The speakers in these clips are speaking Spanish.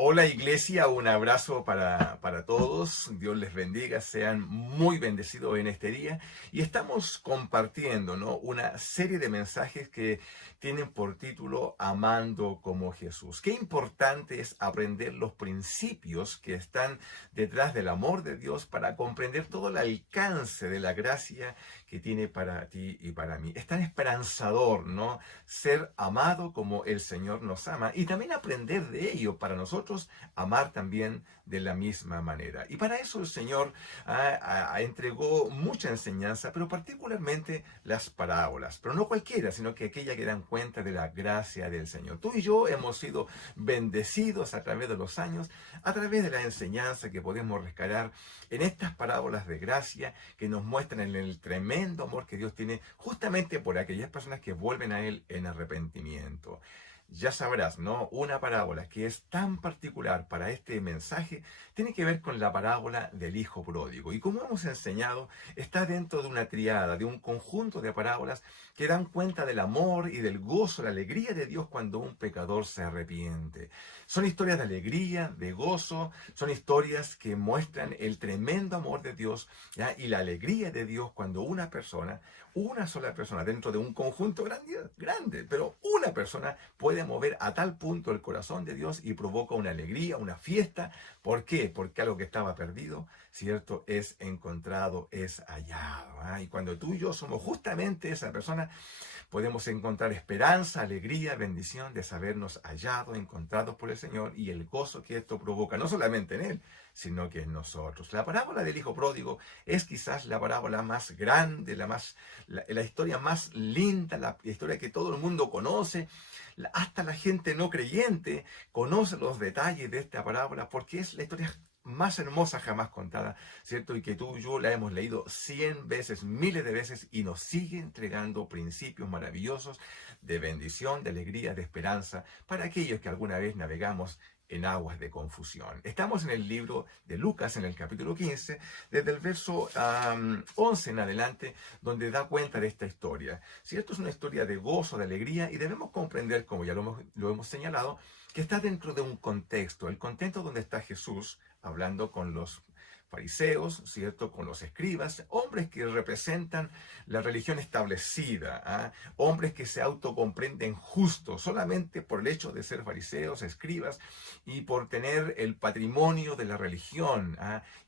Hola iglesia, un abrazo para todos. Dios les bendiga, sean muy bendecidos en este día. Y estamos compartiendo, ¿no?, una serie de mensajes que tienen por título Amando como Jesús. Qué importante es aprender los principios que están detrás del amor de Dios para comprender todo el alcance de la gracia que tiene para ti y para mí. Es tan esperanzador, ¿no?, ser amado como el Señor nos ama y también aprender de ello para nosotros amar también de la misma manera. Y para eso el Señor entregó mucha enseñanza, pero particularmente las parábolas, pero no cualquiera, sino que aquella que dan cuenta de la gracia del Señor. Tú y yo hemos sido bendecidos a través de los años, a través de la enseñanza que podemos rescatar en estas parábolas de gracia que nos muestran el tremendo amor que Dios tiene justamente por aquellas personas que vuelven a Él en arrepentimiento. Ya sabrás, ¿no? Una parábola que es tan particular para este mensaje tiene que ver con la parábola del hijo pródigo. Y como hemos enseñado, está dentro de una triada, de un conjunto de parábolas que dan cuenta del amor y del gozo, la alegría de Dios cuando un pecador se arrepiente. Son historias de alegría, de gozo, son historias que muestran el tremendo amor de Dios, ¿ya?, y la alegría de Dios cuando una sola persona dentro de un conjunto grande, pero una persona puede mover a tal punto el corazón de Dios y provoca una alegría, una fiesta. ¿Por qué? Porque algo que estaba perdido, ¿cierto?, es encontrado, es hallado. Y cuando tú y yo somos justamente esa persona, podemos encontrar esperanza, alegría, bendición de sabernos hallados, encontrados por el Señor y el gozo que esto provoca, no solamente en Él, sino que en nosotros. La parábola del Hijo Pródigo es quizás la parábola más grande, la historia más linda, la historia que todo el mundo conoce. Hasta la gente no creyente conoce los detalles de esta parábola porque es la historia más hermosa jamás contada, ¿cierto? Y que tú y yo la hemos leído 100 veces, miles de veces, y nos sigue entregando principios maravillosos de bendición, de alegría, de esperanza para aquellos que alguna vez navegamos en aguas de confusión. Estamos en el libro de Lucas, en el capítulo 15, desde el verso 11 en adelante, donde da cuenta de esta historia. ¿Cierto? Es una historia de gozo, de alegría, y debemos comprender, como ya lo hemos señalado, que está dentro de un contexto, el contexto donde está Jesús hablando con los fariseos, ¿cierto?, con los escribas, hombres que representan la religión establecida, hombres que se autocomprenden justos solamente por el hecho de ser fariseos, escribas, y por tener el patrimonio de la religión,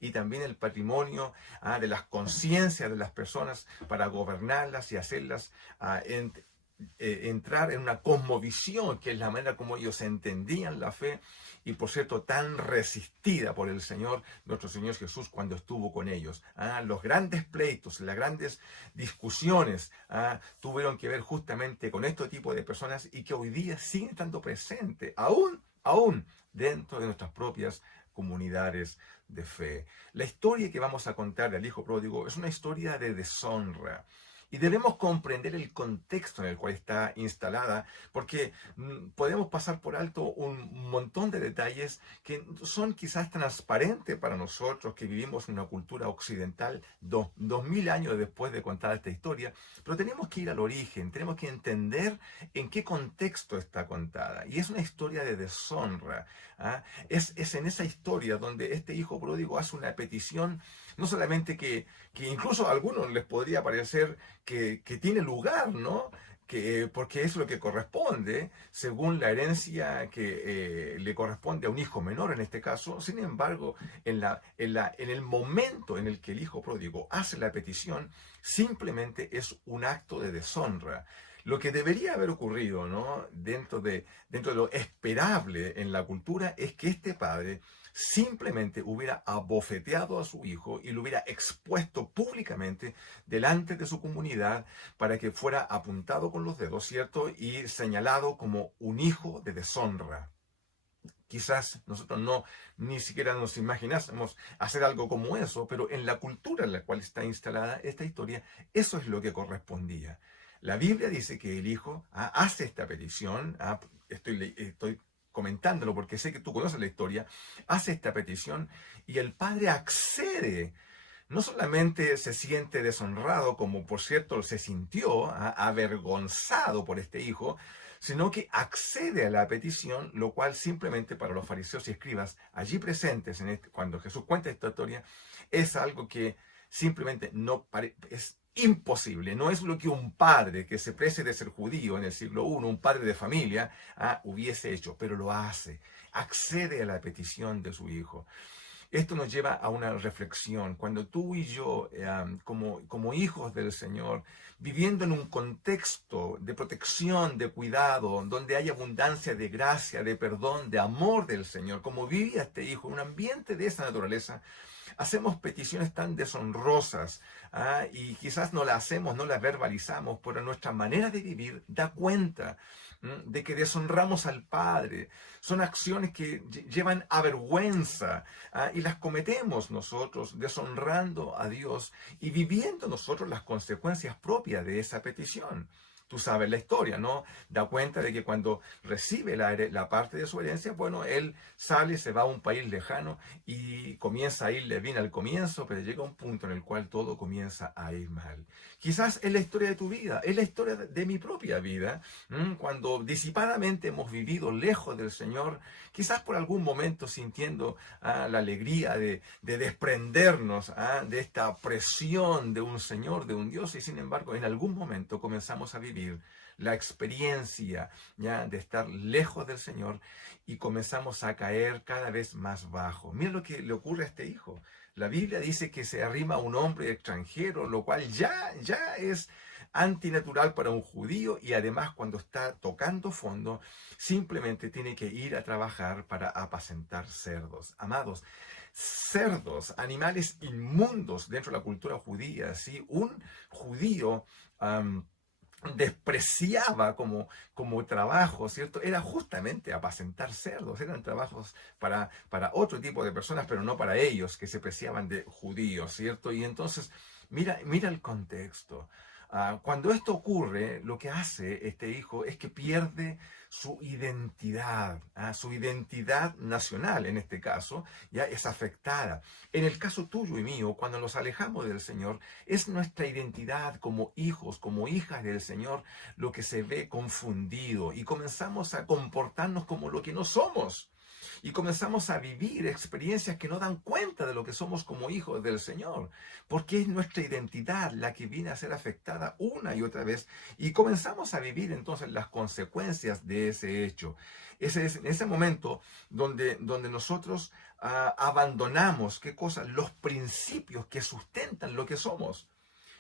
y también el patrimonio de las conciencias de las personas para gobernarlas y hacerlas entrar en una cosmovisión, que es la manera como ellos entendían la fe, y por cierto tan resistida por el Señor, nuestro Señor Jesús, cuando estuvo con ellos. Los grandes pleitos, las grandes discusiones tuvieron que ver justamente con este tipo de personas y que hoy día siguen estando presentes, aún dentro de nuestras propias comunidades de fe. La historia que vamos a contar del Hijo Pródigo es una historia de deshonra. Y debemos comprender el contexto en el cual está instalada, porque podemos pasar por alto un montón de detalles que son quizás transparentes para nosotros que vivimos en una cultura occidental 2000 años después de contar esta historia, pero tenemos que ir al origen, tenemos que entender en qué contexto está contada. Y es una historia de deshonra. Es en esa historia donde este hijo pródigo hace una petición, no solamente que incluso a algunos les podría parecer que tiene lugar, ¿no? Porque es lo que corresponde, según la herencia que le corresponde a un hijo menor en este caso. Sin embargo, en el momento en el que el hijo pródigo hace la petición, simplemente es un acto de deshonra. Lo que debería haber ocurrido, ¿no?, dentro de lo esperable en la cultura, es que este padre simplemente hubiera abofeteado a su hijo y lo hubiera expuesto públicamente delante de su comunidad para que fuera apuntado con los dedos, ¿cierto?, y señalado como un hijo de deshonra. Quizás nosotros ni siquiera nos imaginásemos hacer algo como eso, pero en la cultura en la cual está instalada esta historia, eso es lo que correspondía. La Biblia dice que el hijo hace esta petición. Estoy comentándolo porque sé que tú conoces la historia. Hace esta petición y el padre accede. No solamente se siente deshonrado, como por cierto se sintió, avergonzado por este hijo, sino que accede a la petición, lo cual simplemente para los fariseos y escribas allí presentes cuando Jesús cuenta esta historia, es algo que simplemente es imposible. No es lo que un padre que se precie de ser judío en el siglo I, un padre de familia, hubiese hecho, pero lo hace. Accede a la petición de su hijo. Esto nos lleva a una reflexión. Cuando tú y yo, como hijos del Señor, viviendo en un contexto de protección, de cuidado, donde hay abundancia de gracia, de perdón, de amor del Señor, como vivía este hijo, en un ambiente de esa naturaleza, hacemos peticiones tan deshonrosas, y quizás no las hacemos, no las verbalizamos, pero nuestra manera de vivir da cuenta de que deshonramos al Padre. Son acciones que llevan a vergüenza, y las cometemos nosotros deshonrando a Dios y viviendo nosotros las consecuencias propias de esa petición. Tú sabes la historia, ¿no? Da cuenta de que cuando recibe la parte de su herencia, bueno, él sale, se va a un país lejano y comienza a irle bien al comienzo, pero llega un punto en el cual todo comienza a ir mal. Quizás es la historia de tu vida, es la historia de mi propia vida. Cuando disipadamente hemos vivido lejos del Señor, quizás por algún momento sintiendo la alegría de desprendernos de esta presión de un Señor, de un Dios, y sin embargo en algún momento comenzamos a vivir la experiencia ya de estar lejos del Señor y comenzamos a caer cada vez más bajo. Mira lo que le ocurre a este hijo. La Biblia dice que se arrima a un hombre extranjero, lo cual ya es antinatural para un judío, y además cuando está tocando fondo simplemente tiene que ir a trabajar para apacentar cerdos. Amados, cerdos, animales inmundos dentro de la cultura judía, ¿sí? Un judío despreciaba como trabajo, ¿cierto? Era justamente apacentar cerdos. Eran trabajos para otro tipo de personas, pero no para ellos, que se preciaban de judíos, ¿cierto? Y entonces, mira el contexto. Cuando esto ocurre, lo que hace este hijo es que pierde su identidad nacional en este caso, ya es afectada. En el caso tuyo y mío, cuando nos alejamos del Señor, es nuestra identidad como hijos, como hijas del Señor, lo que se ve confundido y comenzamos a comportarnos como lo que no somos. Y comenzamos a vivir experiencias que no dan cuenta de lo que somos como hijos del Señor, porque es nuestra identidad la que viene a ser afectada una y otra vez, y comenzamos a vivir entonces las consecuencias de ese hecho. Ese es en ese momento donde nosotros abandonamos, ¿qué cosa? Los principios que sustentan lo que somos.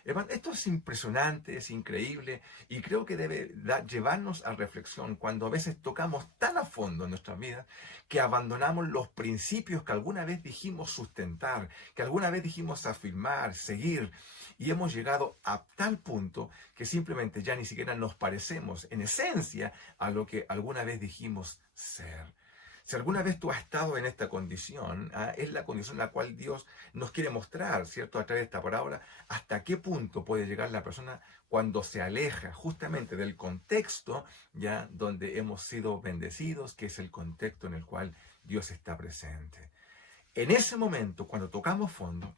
Hermano, esto es impresionante, es increíble, y creo que debe llevarnos a reflexión cuando a veces tocamos tan a fondo en nuestras vidas que abandonamos los principios que alguna vez dijimos sustentar, que alguna vez dijimos afirmar, seguir, y hemos llegado a tal punto que simplemente ya ni siquiera nos parecemos en esencia a lo que alguna vez dijimos ser. Si alguna vez tú has estado en esta condición, es la condición en la cual Dios nos quiere mostrar, ¿cierto? A través de esta parábola, hasta qué punto puede llegar la persona cuando se aleja justamente del contexto ya donde hemos sido bendecidos, que es el contexto en el cual Dios está presente. En ese momento, cuando tocamos fondo,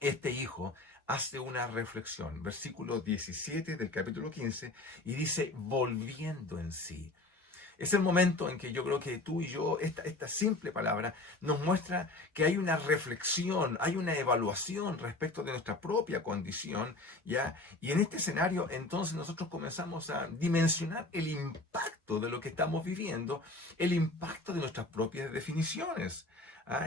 este hijo hace una reflexión, versículo 17 del capítulo 15, y dice, volviendo en sí. Es el momento en que yo creo que tú y yo, esta simple palabra, nos muestra que hay una reflexión, hay una evaluación respecto de nuestra propia condición, ¿ya? Y en este escenario, entonces, nosotros comenzamos a dimensionar el impacto de lo que estamos viviendo, el impacto de nuestras propias definiciones.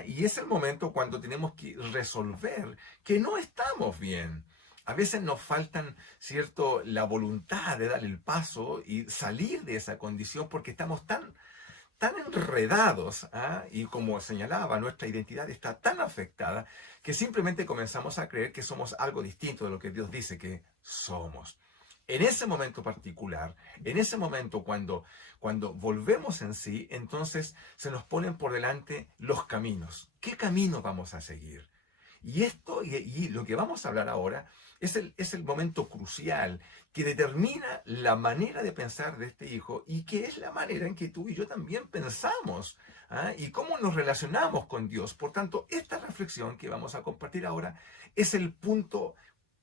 Y es el momento cuando tenemos que resolver que no estamos bien. A veces nos faltan, ¿cierto?, la voluntad de dar el paso y salir de esa condición porque estamos tan enredados, y como señalaba, nuestra identidad está tan afectada que simplemente comenzamos a creer que somos algo distinto de lo que Dios dice que somos. En ese momento particular, en ese momento cuando volvemos en sí, entonces se nos ponen por delante los caminos. ¿Qué camino vamos a seguir? Y esto, y lo que vamos a hablar ahora, es el momento crucial que determina la manera de pensar de este hijo y que es la manera en que tú y yo también pensamos, y cómo nos relacionamos con Dios. Por tanto, esta reflexión que vamos a compartir ahora es el punto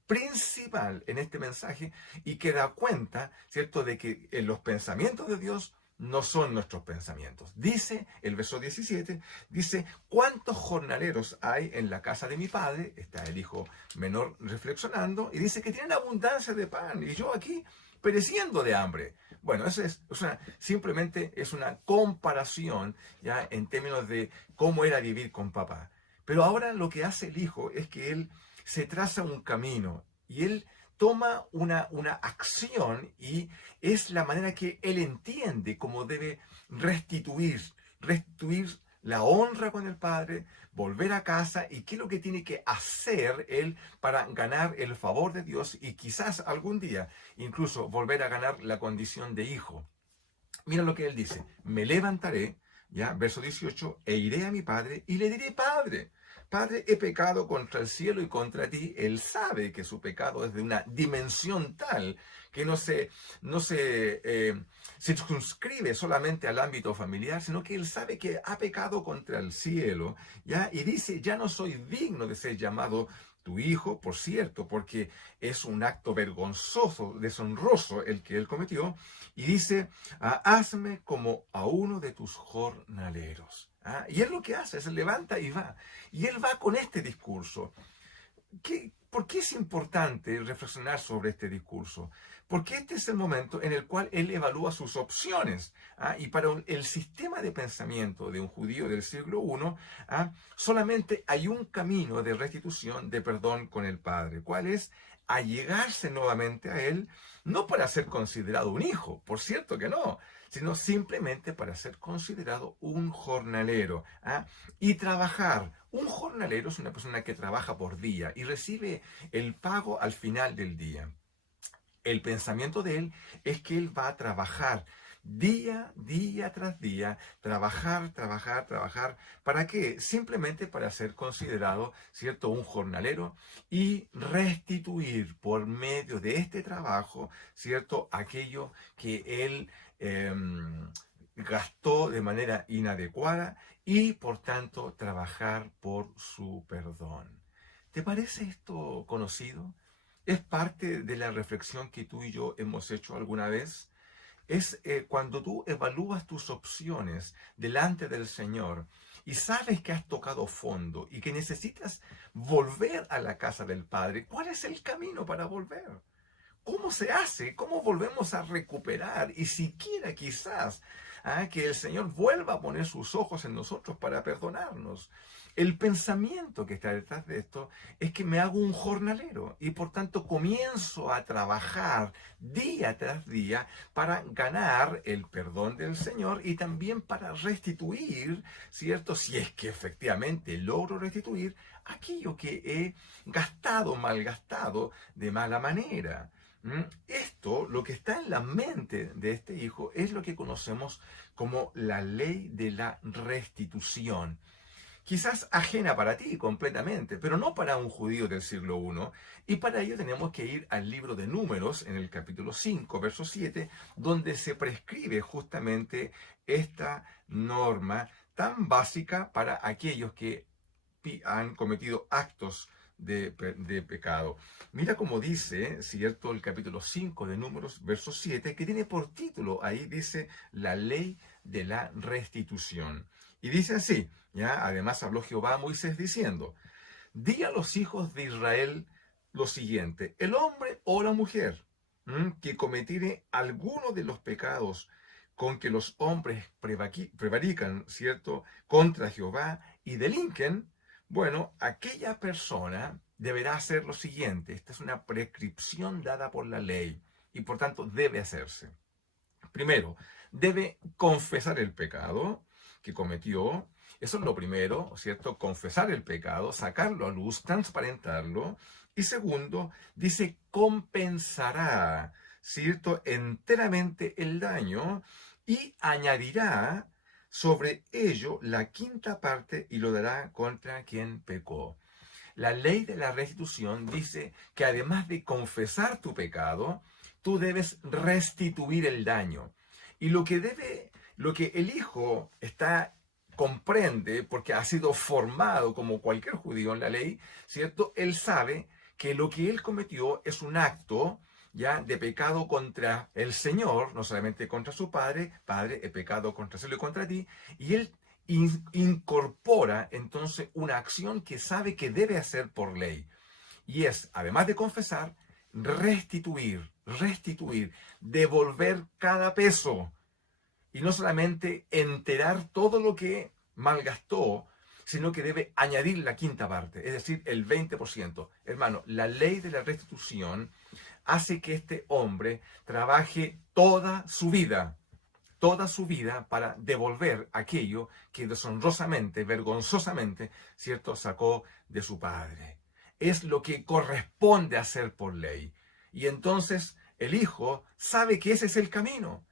principal en este mensaje y que da cuenta, ¿cierto?, de que los pensamientos de Dios no son nuestros pensamientos. Dice el verso 17, dice, ¿cuántos jornaleros hay en la casa de mi padre? Está el hijo menor reflexionando y dice que tienen abundancia de pan y yo aquí pereciendo de hambre. Bueno, eso simplemente es una comparación ya en términos de cómo era vivir con papá. Pero ahora lo que hace el hijo es que él se traza un camino y él toma una acción y es la manera que él entiende cómo debe restituir la honra con el Padre, volver a casa y qué es lo que tiene que hacer él para ganar el favor de Dios y quizás algún día incluso volver a ganar la condición de hijo. Mira lo que él dice, me levantaré, ya, verso 18, e iré a mi padre y le diré, Padre, Padre, he pecado contra el cielo y contra ti. Él sabe que su pecado es de una dimensión tal que no se circunscribe solamente al ámbito familiar, sino que él sabe que ha pecado contra el cielo, ¿ya? Y dice, ya no soy digno de ser llamado tu hijo, por cierto, porque es un acto vergonzoso, deshonroso el que él cometió. Y dice, hazme como a uno de tus jornaleros. Y él lo que hace, se levanta y va. Y él va con este discurso. ¿Por qué es importante reflexionar sobre este discurso? Porque este es el momento en el cual él evalúa sus opciones. Y para el sistema de pensamiento de un judío del siglo I, solamente hay un camino de restitución, de perdón con el Padre. ¿Cuál es? Allegarse nuevamente a él, no para ser considerado un hijo, por cierto que no, sino simplemente para ser considerado un jornalero, y trabajar. Un jornalero es una persona que trabaja por día y recibe el pago al final del día. El pensamiento de él es que él va a trabajar día tras día, trabajar. ¿Para qué? Simplemente para ser considerado, ¿cierto?, un jornalero y restituir por medio de este trabajo, ¿cierto?, aquello que él gastó de manera inadecuada y por tanto trabajar por su perdón. ¿Te parece esto conocido? ¿Es parte de la reflexión que tú y yo hemos hecho alguna vez? Es cuando tú evalúas tus opciones delante del Señor y sabes que has tocado fondo y que necesitas volver a la casa del Padre. ¿Cuál es el camino para volver? ¿Cómo se hace? ¿Cómo volvemos a recuperar? Y siquiera quizás que el Señor vuelva a poner sus ojos en nosotros para perdonarnos. El pensamiento que está detrás de esto es que me hago un jornalero y por tanto comienzo a trabajar día tras día para ganar el perdón del Señor y también para restituir, ¿cierto? Si es que efectivamente logro restituir aquello que he gastado, malgastado de mala manera. Esto, lo que está en la mente de este hijo, es lo que conocemos como la ley de la restitución. Quizás ajena para ti completamente, pero no para un judío del siglo I. Y para ello tenemos que ir al libro de Números, en el capítulo 5, verso 7, donde se prescribe justamente esta norma tan básica para aquellos que han cometido actos de pecado. Mira cómo dice, ¿cierto?, el capítulo 5 de Números, verso 7, que tiene por título, ahí dice, la ley de la restitución. Y dice así, ¿ya? Además habló Jehová a Moisés diciendo, di a los hijos de Israel lo siguiente, el hombre o la mujer que cometiere alguno de los pecados con que los hombres prevarican, ¿cierto?, contra Jehová y delinquen, bueno, aquella persona deberá hacer lo siguiente. Esta es una prescripción dada por la ley y por tanto debe hacerse. Primero, debe confesar el pecado que cometió. Eso es lo primero, ¿cierto? Confesar el pecado, sacarlo a luz, transparentarlo. Y segundo, dice, compensará, ¿cierto?, enteramente el daño y añadirá sobre ello la quinta parte y lo dará contra quien pecó. La ley de la restitución dice que además de confesar tu pecado, tú debes restituir el daño. Y lo que el hijo comprende, porque ha sido formado como cualquier judío en la ley, ¿cierto? Él sabe que lo que él cometió es un acto ya de pecado contra el Señor, no solamente contra su padre, padre, he pecado contra el cielo y contra ti, y él incorpora entonces una acción que sabe que debe hacer por ley, y es, además de confesar, restituir, devolver cada peso, y no solamente enterar todo lo que malgastó, sino que debe añadir la quinta parte, es decir, el 20%. Hermano, la ley de la restitución hace que este hombre trabaje toda su vida para devolver aquello que deshonrosamente, vergonzosamente, ¿cierto?, sacó de su padre. Es lo que corresponde hacer por ley. Y entonces el hijo sabe que ese es el camino.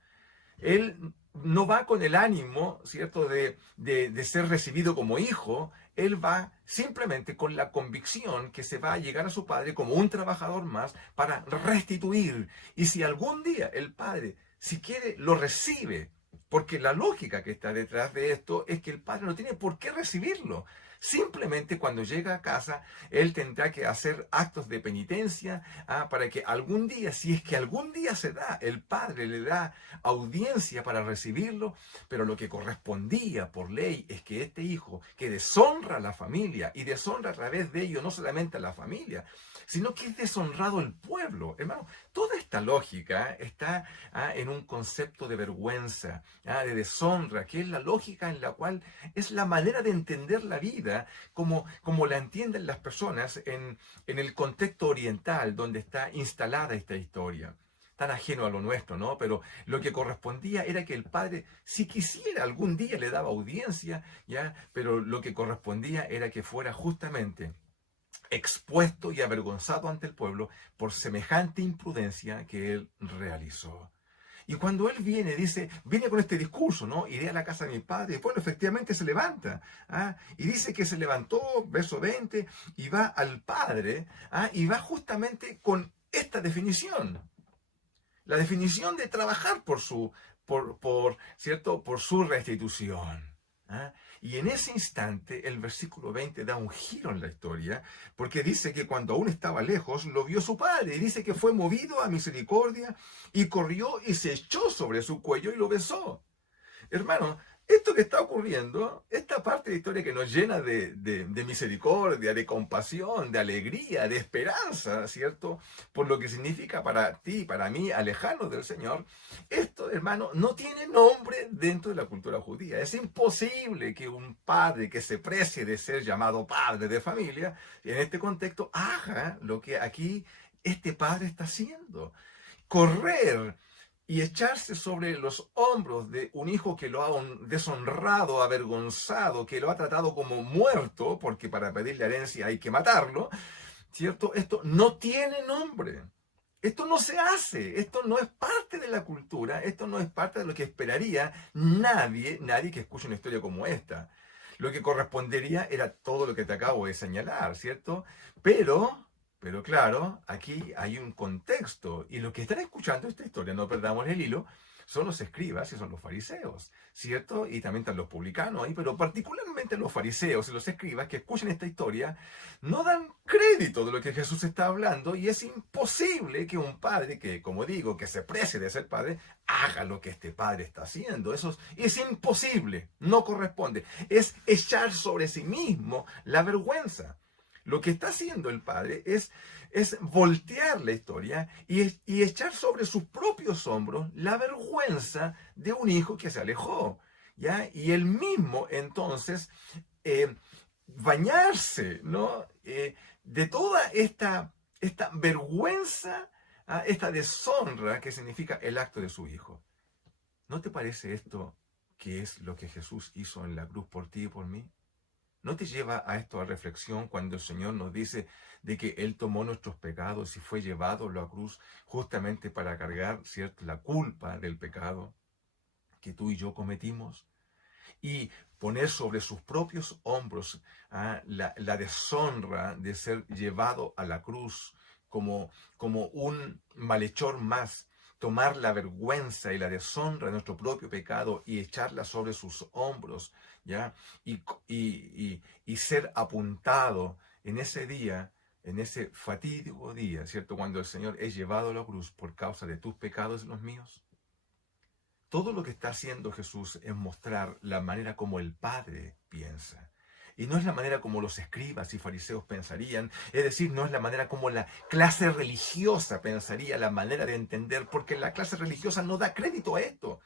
Él no va con el ánimo, ¿cierto?, de ser recibido como hijo. Él va simplemente con la convicción que se va a llegar a su padre como un trabajador más para restituir. Y si algún día el padre, si quiere, lo recibe, porque la lógica que está detrás de esto es que el padre no tiene por qué recibirlo. Simplemente cuando llega a casa, él tendrá que hacer actos de penitencia para que algún día, si es que algún día se da, el padre le da audiencia para recibirlo, pero lo que correspondía por ley es que este hijo que deshonra a la familia y deshonra a través de ello no solamente a la familia, sino que es deshonrado el pueblo. Hermano, toda esta lógica está en un concepto de vergüenza, de deshonra, que es la lógica en la cual es la manera de entender la vida como la entienden las personas en el contexto oriental donde está instalada esta historia. Tan ajeno a lo nuestro, ¿no? Pero lo que correspondía era que el padre, si quisiera, algún día le daba audiencia, ¿ya? Pero lo que correspondía era que fuera justamente expuesto y avergonzado ante el pueblo por semejante imprudencia que él realizó. Y cuando él viene con este discurso, ¿no? Iré a la casa de mi padre. Y bueno, efectivamente se levanta. Y dice que se levantó, verso 20, y va al padre, y va justamente con esta definición. La definición de trabajar ¿cierto?, por su restitución. Y en ese instante el versículo 20 da un giro en la historia, porque dice que cuando aún estaba lejos lo vio su padre, y dice que fue movido a misericordia y corrió y se echó sobre su cuello y lo besó. Hermano, esto que está ocurriendo, esta parte de la historia que nos llena de misericordia, de compasión, de alegría, de esperanza, ¿cierto? Por lo que significa para ti y para mí alejarnos del Señor, esto, hermano, no tiene nombre dentro de la cultura judía. Es imposible que un padre que se precie de ser llamado padre de familia, en este contexto, haga lo que aquí este padre está haciendo. Correr y echarse sobre los hombros de un hijo que lo ha deshonrado, avergonzado, que lo ha tratado como muerto, porque para pedirle herencia hay que matarlo, ¿cierto? Esto no tiene nombre. Esto no se hace, esto no es parte de la cultura, esto no es parte de lo que esperaría nadie que escuche una historia como esta. Lo que correspondería era todo lo que te acabo de señalar, ¿cierto? Pero claro, aquí hay un contexto, y los que están escuchando esta historia, no perdamos el hilo, son los escribas y son los fariseos, ¿cierto? Y también están los publicanos ahí, pero particularmente los fariseos y los escribas que escuchan esta historia no dan crédito de lo que Jesús está hablando, y es imposible que un padre que, como digo, que se precie de ser padre, haga lo que este padre está haciendo. Eso es imposible, no corresponde. Es echar sobre sí mismo la vergüenza. Lo que está haciendo el padre es voltear la historia y echar sobre sus propios hombros la vergüenza de un hijo que se alejó, ¿ya? Y él mismo, entonces, bañarse, ¿no? De toda esta vergüenza, esta deshonra que significa el acto de su hijo. ¿No te parece esto que es lo que Jesús hizo en la cruz por ti y por mí? ¿No te lleva a esto a reflexión cuando el Señor nos dice de que Él tomó nuestros pecados y fue llevado a la cruz justamente para cargar, ¿cierto?, la culpa del pecado que tú y yo cometimos, y poner sobre sus propios hombros la deshonra de ser llevado a la cruz como un malhechor más? Tomar la vergüenza y la deshonra de nuestro propio pecado y echarla sobre sus hombros, ¿ya? Y ser apuntado en ese día en ese fatídico día, ¿cierto? Cuando el Señor es llevado a la cruz por causa de tus pecados y los míos. Todo lo que está haciendo Jesús es mostrar la manera como el Padre piensa. Y no es la manera como los escribas y fariseos pensarían, es decir, no es la manera como la clase religiosa pensaría, la manera de entender, porque la clase religiosa no da crédito a esto.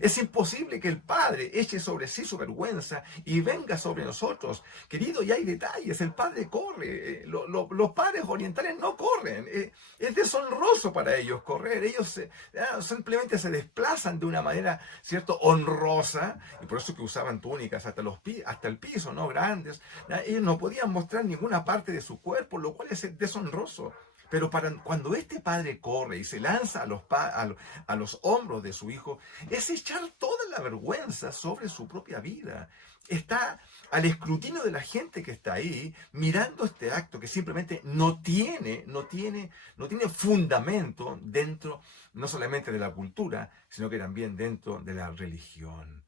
Es imposible que el Padre eche sobre sí su vergüenza y venga sobre nosotros. Querido, y hay detalles, el Padre corre, los padres orientales no corren, es deshonroso para ellos correr, ellos simplemente se desplazan de una manera, ¿cierto?, honrosa, y por eso que usaban túnicas hasta el piso, ¿no?, grandes. Ellos no podían mostrar ninguna parte de su cuerpo, lo cual es deshonroso. Pero cuando este padre corre y se lanza a los hombros de su hijo, es echar toda la vergüenza sobre su propia vida. Está al escrutinio de la gente que está ahí, mirando este acto que simplemente no tiene fundamento dentro, no solamente de la cultura, sino que también dentro de la religión.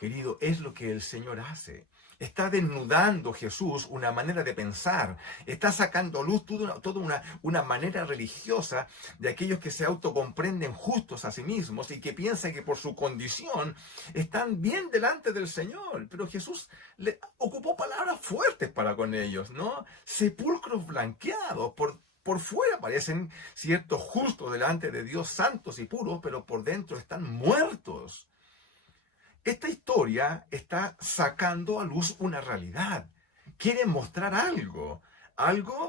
Querido, es lo que el Señor hace. Está desnudando Jesús una manera de pensar. Está sacando a luz toda una manera religiosa de aquellos que se autocomprenden justos a sí mismos y que piensan que por su condición están bien delante del Señor. Pero Jesús le ocupó palabras fuertes para con ellos, ¿no? Sepulcros blanqueados, por fuera parecen, cierto, justos delante de Dios, santos y puros, pero por dentro están muertos. Esta historia está sacando a luz una realidad. Quiere mostrar algo,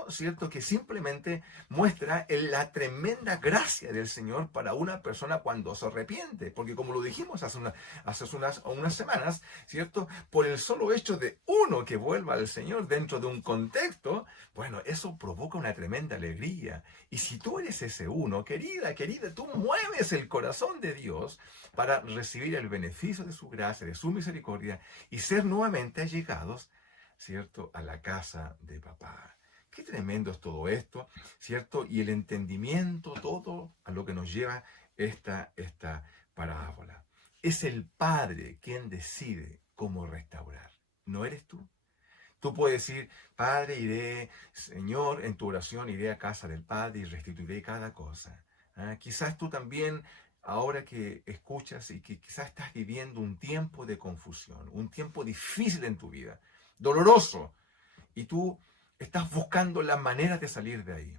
¿cierto?, que simplemente muestra la tremenda gracia del Señor para una persona cuando se arrepiente. Porque como lo dijimos hace unas semanas, ¿cierto?, por el solo hecho de uno que vuelva al Señor dentro de un contexto, bueno, eso provoca una tremenda alegría. Y si tú eres ese uno, querida, tú mueves el corazón de Dios para recibir el beneficio de su gracia, de su misericordia y ser nuevamente allegados, ¿cierto?, a la casa de papá. Qué tremendo es todo esto, ¿cierto? Y el entendimiento, todo a lo que nos lleva esta parábola. Es el Padre quien decide cómo restaurar. ¿No eres tú? Tú puedes decir, Padre, iré, Señor, en tu oración iré a casa del Padre y restituiré cada cosa. Quizás tú también, ahora que escuchas y que quizás estás viviendo un tiempo de confusión, un tiempo difícil en tu vida, doloroso, y tú estás buscando la manera de salir de ahí.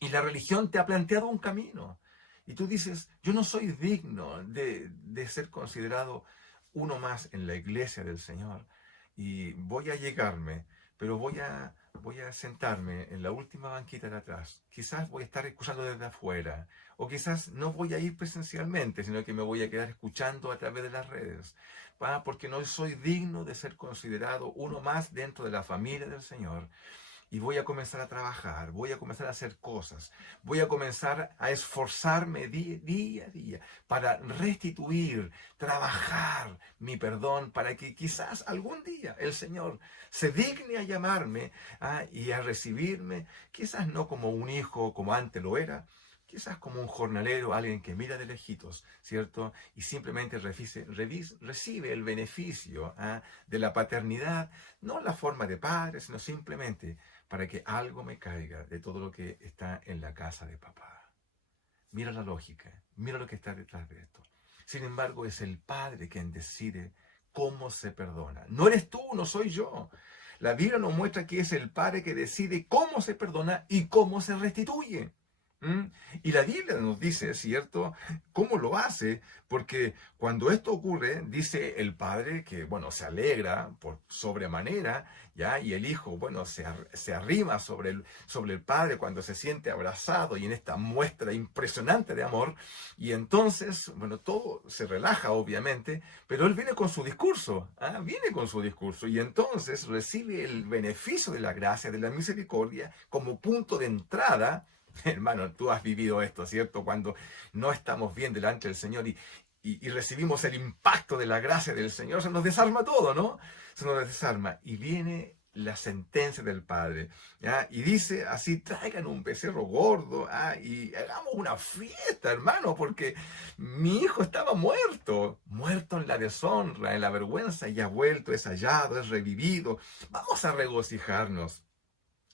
Y la religión te ha planteado un camino. Y tú dices, yo no soy digno de ser considerado uno más en la iglesia del Señor. Y voy a llegarme, pero voy a sentarme en la última banquita de atrás. Quizás voy a estar escuchando desde afuera. O quizás no voy a ir presencialmente, sino que me voy a quedar escuchando a través de las redes. Porque no soy digno de ser considerado uno más dentro de la familia del Señor. Y voy a comenzar a trabajar, voy a comenzar a hacer cosas, voy a comenzar a esforzarme día a día para restituir, trabajar mi perdón, para que quizás algún día el Señor se digne a llamarme y a recibirme, quizás no como un hijo como antes lo era, quizás como un jornalero, alguien que mira de lejitos, ¿cierto? Y simplemente recibe el beneficio de la paternidad, no en la forma de padre, sino simplemente para que algo me caiga de todo lo que está en la casa de papá. Mira la lógica, mira lo que está detrás de esto. Sin embargo, es el Padre quien decide cómo se perdona. No eres tú, no soy yo. La Biblia nos muestra que es el Padre que decide cómo se perdona y cómo se restituye. Y la Biblia nos dice, ¿cierto?, cómo lo hace, porque cuando esto ocurre, dice el Padre que, bueno, se alegra por sobremanera, ¿ya? Y el Hijo, bueno, se arrima sobre el Padre cuando se siente abrazado y en esta muestra impresionante de amor, y entonces, bueno, todo se relaja, obviamente, pero Él viene con su discurso, y entonces recibe el beneficio de la gracia, de la misericordia, como punto de entrada. Hermano, tú has vivido esto, ¿cierto? Cuando no estamos bien delante del Señor y recibimos el impacto de la gracia del Señor, se nos desarma todo, ¿no? Se nos desarma. Y viene la sentencia del Padre, ¿ya? Y dice así, traigan un becerro gordo, y hagamos una fiesta, hermano, porque mi hijo estaba muerto en la deshonra, en la vergüenza, y ha vuelto, es hallado, es revivido. Vamos a regocijarnos.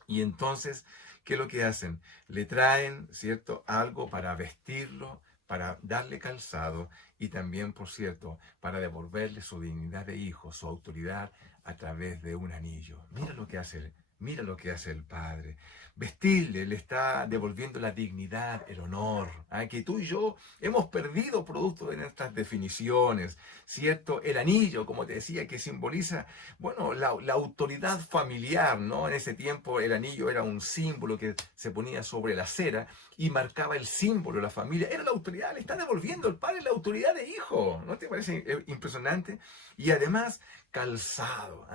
Y entonces, ¿qué es lo que hacen? Le traen, ¿cierto?, algo para vestirlo, para darle calzado y también, por cierto, para devolverle su dignidad de hijo, su autoridad a través de un anillo. Mira lo que hace el Padre. Vestirle, le está devolviendo la dignidad, el honor, que tú y yo hemos perdido producto de nuestras definiciones, ¿cierto? El anillo, como te decía, que simboliza, bueno, la autoridad familiar, ¿no? En ese tiempo el anillo era un símbolo que se ponía sobre la cera y marcaba el símbolo de la familia. Era la autoridad, le está devolviendo el Padre la autoridad de hijo. ¿No te parece impresionante? Y además, calzado.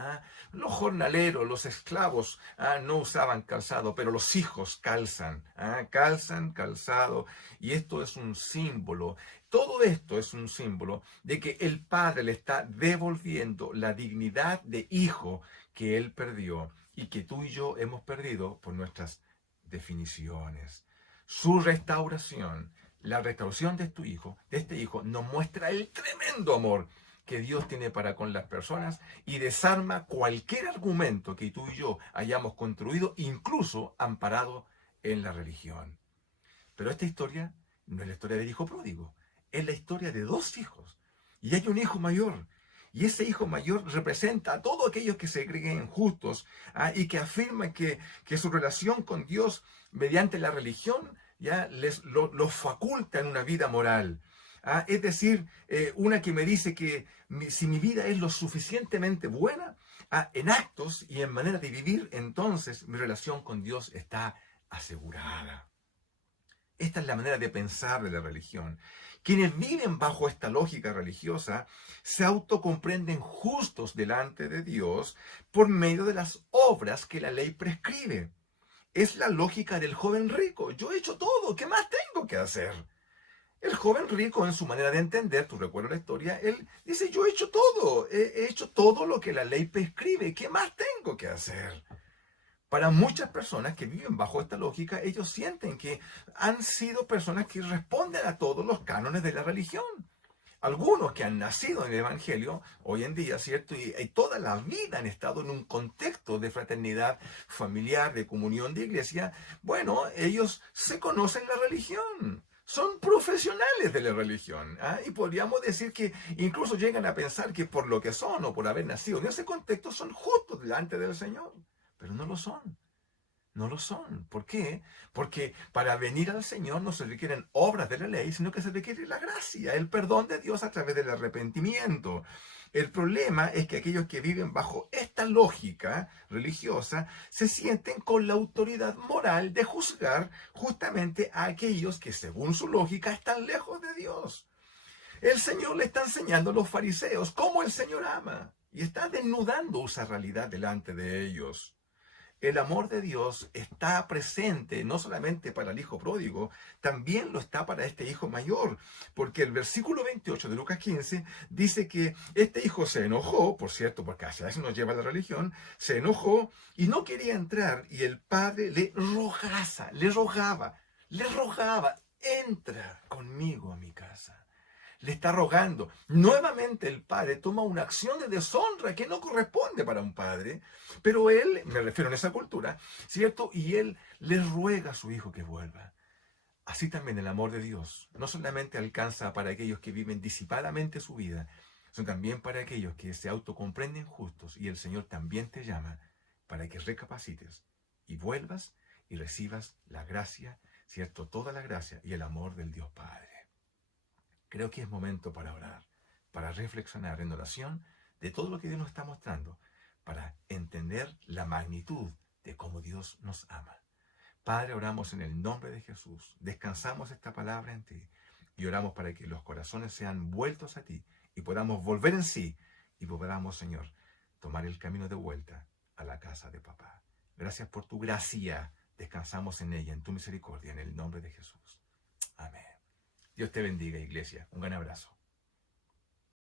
Los jornaleros, los esclavos no usaban calzado, pero los hijos calzan. Calzan, calzado. Y esto es un símbolo. Todo esto es un símbolo de que el Padre le está devolviendo la dignidad de hijo que él perdió y que tú y yo hemos perdido por nuestras definiciones. Su restauración, la restauración de este hijo, nos muestra el tremendo amor que Dios tiene para con las personas y desarma cualquier argumento que tú y yo hayamos construido, incluso amparado en la religión. Pero esta historia no es la historia del hijo pródigo, es la historia de dos hijos. Y hay un hijo mayor. Y ese hijo mayor representa a todos aquellos que se creen justos y que afirman que su relación con Dios mediante la religión ya los faculta en una vida moral. Es decir, una que me dice que si mi vida es lo suficientemente buena, en actos y en manera de vivir, entonces mi relación con Dios está asegurada. Esta es la manera de pensar de la religión. Quienes viven bajo esta lógica religiosa se autocomprenden justos delante de Dios por medio de las obras que la ley prescribe. Es la lógica del joven rico. Yo he hecho todo, ¿qué más tengo que hacer? El joven rico, en su manera de entender, tú recuerdas la historia, él dice, yo he hecho todo lo que la ley prescribe, ¿qué más tengo que hacer? Para muchas personas que viven bajo esta lógica, ellos sienten que han sido personas que responden a todos los cánones de la religión. Algunos que han nacido en el Evangelio hoy en día, ¿cierto? Y toda la vida han estado en un contexto de fraternidad familiar, de comunión de iglesia. Bueno, ellos se conocen la religión. Son profesionales de la religión. Y podríamos decir que incluso llegan a pensar que por lo que son o por haber nacido en ese contexto son justos delante del Señor. Pero no lo son. No lo son. ¿Por qué? Porque para venir al Señor no se requieren obras de la ley, sino que se requiere la gracia, el perdón de Dios a través del arrepentimiento. El problema es que aquellos que viven bajo esta lógica religiosa se sienten con la autoridad moral de juzgar justamente a aquellos que según su lógica están lejos de Dios. El Señor le está enseñando a los fariseos cómo el Señor ama y está desnudando esa realidad delante de ellos. El amor de Dios está presente no solamente para el hijo pródigo, también lo está para este hijo mayor, porque el versículo 28 de Lucas 15 dice que este hijo se enojó, por cierto, porque hacia eso nos lleva la religión, se enojó y no quería entrar, y el padre le rogaba, entra conmigo a mi casa. Le está rogando. Nuevamente el padre toma una acción de deshonra que no corresponde para un padre, pero él, me refiero en esa cultura, ¿cierto? Y él le ruega a su hijo que vuelva. Así también el amor de Dios no solamente alcanza para aquellos que viven disipadamente su vida, sino también para aquellos que se autocomprenden justos, y el Señor también te llama para que recapacites y vuelvas y recibas la gracia, ¿cierto? Toda la gracia y el amor del Dios Padre. Creo que es momento para orar, para reflexionar en oración de todo lo que Dios nos está mostrando, para entender la magnitud de cómo Dios nos ama. Padre, oramos en el nombre de Jesús, descansamos esta palabra en ti y oramos para que los corazones sean vueltos a ti y podamos volver en sí y podamos, Señor, tomar el camino de vuelta a la casa de papá. Gracias por tu gracia, descansamos en ella, en tu misericordia, en el nombre de Jesús. Amén. Dios te bendiga, iglesia. Un gran abrazo.